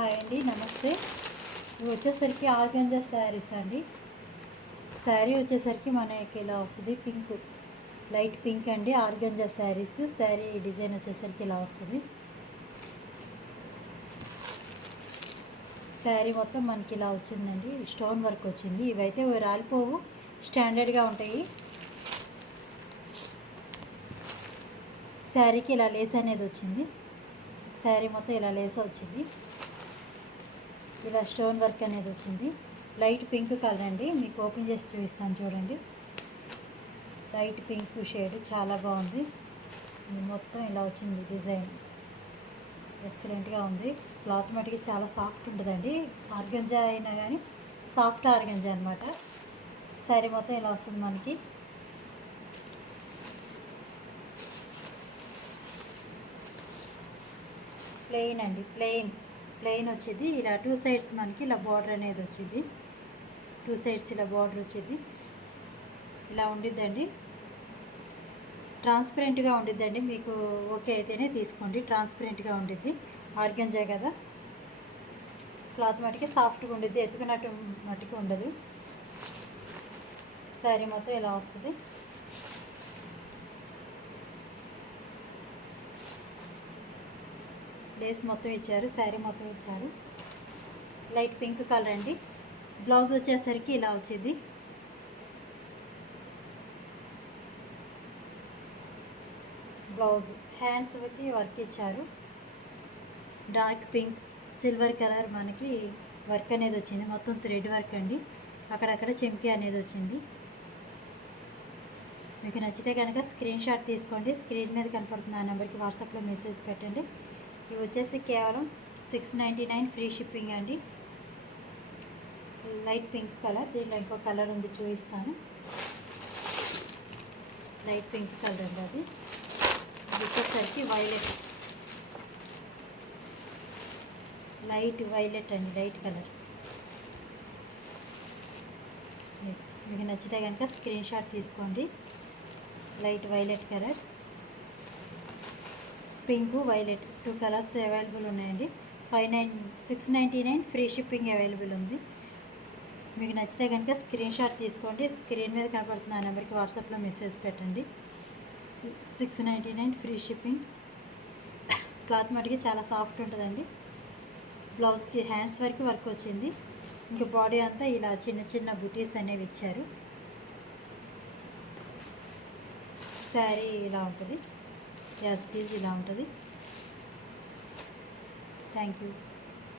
Hi అండి, నమస్తే. ఇవి వచ్చేసరికి ఆర్గంజా శారీస్ అండి. శారీ వచ్చేసరికి మనకి ఇలా వస్తుంది, పింక్, లైట్ పింక్ అండి. ఆర్గంజా శారీస్. శారీ డిజైన్ వచ్చేసరికి ఇలా వస్తుంది. శారీ మొత్తం మనకి ఇలా వచ్చిందండి, స్టోన్ వర్క్ వచ్చింది. ఇవైతే రాలిపోవు, స్టాండర్డ్గా ఉంటాయి. శారీకి ఇలా లేస్ అనేది వచ్చింది. శారీ మొత్తం ఇలా లేస్ వచ్చింది, ఇలా స్టోన్ వర్క్ అనేది వచ్చింది. లైట్ పింక్ కలర్ అండి, మీకు ఓపెన్ చేసి చూపిస్తాను చూడండి. లైట్ పింక్ షేడ్ చాలా బాగుంది. మొత్తం ఇలా వచ్చింది డిజైన్, ఎక్సలెంట్గా ఉంది. క్లాత్ మటుకి చాలా సాఫ్ట్ ఉంటుందండి. ఆర్గంజా అయినా కానీ సాఫ్ట్ ఆర్గంజా అనమాట. శారీ మొత్తం ఇలా వస్తుంది మనకి. ప్లెయిన్ అండి, ప్లెయిన్ వచ్చింది. ఇలా టూ సైడ్స్ మనకి ఇలా బార్డర్ అనేది వచ్చింది. టూ సైడ్స్ ఇలా బార్డర్ వచ్చింది. ఇలా ఉండిద్దండి, ట్రాన్స్పరెంట్గా ఉండిద్దండి. మీకు ఓకే అయితేనే తీసుకోండి. ట్రాన్స్పరెంట్గా ఉండిద్ది, ఆర్గంజా కదా. క్లాత్ మటుకి సాఫ్ట్గా ఉండిద్ది, ఎత్తుకున్నట్టు మటుకు ఉండదు. శారీ మొత్తం ఇలా వస్తుంది. లేస్ మొత్తం ఇచ్చారు, శారీ మొత్తం ఇచ్చారు. లైట్ పింక్ కలర్ అండి. బ్లౌజ్ వచ్చేసరికి ఇలా వచ్చింది. బ్లౌజ్ హ్యాండ్స్కి వర్క్ ఇచ్చారు. డార్క్ పింక్, సిల్వర్ కలర్ మనకి వర్క్ అనేది వచ్చింది. మొత్తం థ్రెడ్ వర్క్ అండి, అక్కడక్కడ చెంకి అనేది వచ్చింది. మీకు నచ్చితే కనుక స్క్రీన్ షాట్ తీసుకోండి. స్క్రీన్ మీద కనపడుతున్న ఆ నెంబర్కి వాట్సాప్లో మెసేజ్ పెట్టండి. ఇవి వచ్చేసి కేవలం 699 ఫ్రీ షిప్పింగ్ అండి. Light pink colour. దీంట్లో ఇంకో కలర్ ఉంది, చూపిస్తాను. లైట్ పింక్ కలర్ అండి అది. ఇది వచ్చేసరికి వైలెట్, లైట్ వైలెట్ అండి, లైట్ కలర్. మీకు నచ్చితే కనుక స్క్రీన్ షాట్ తీసుకోండి. Light violet colour, pink, violet, 2 colours available ఉన్నాయండి. 699 ఫ్రీ షిప్పింగ్ అవైలబుల్ ఉంది. మీకు నచ్చితే కనుక స్క్రీన్ షాట్ తీసుకోండి. స్క్రీన్ మీద కనపడుతున్న ఆ నెంబర్కి వాట్సాప్లో మెసేజ్ పెట్టండి. 699 ఫ్రీ షిప్పింగ్. క్లాత్ మటుకి చాలా సాఫ్ట్ ఉంటుందండి. బ్లౌజ్కి హ్యాండ్స్ వరకు వర్క్ వచ్చింది. ఇంకా బాడీ అంతా ఇలా చిన్న చిన్న బుటీస్ అనేవి ఇచ్చారు. శారీ ఇలా ఉంటుంది, యాజ్ ఇట్ ఈజ్ ఇలా ఉంటుంది. Thank you.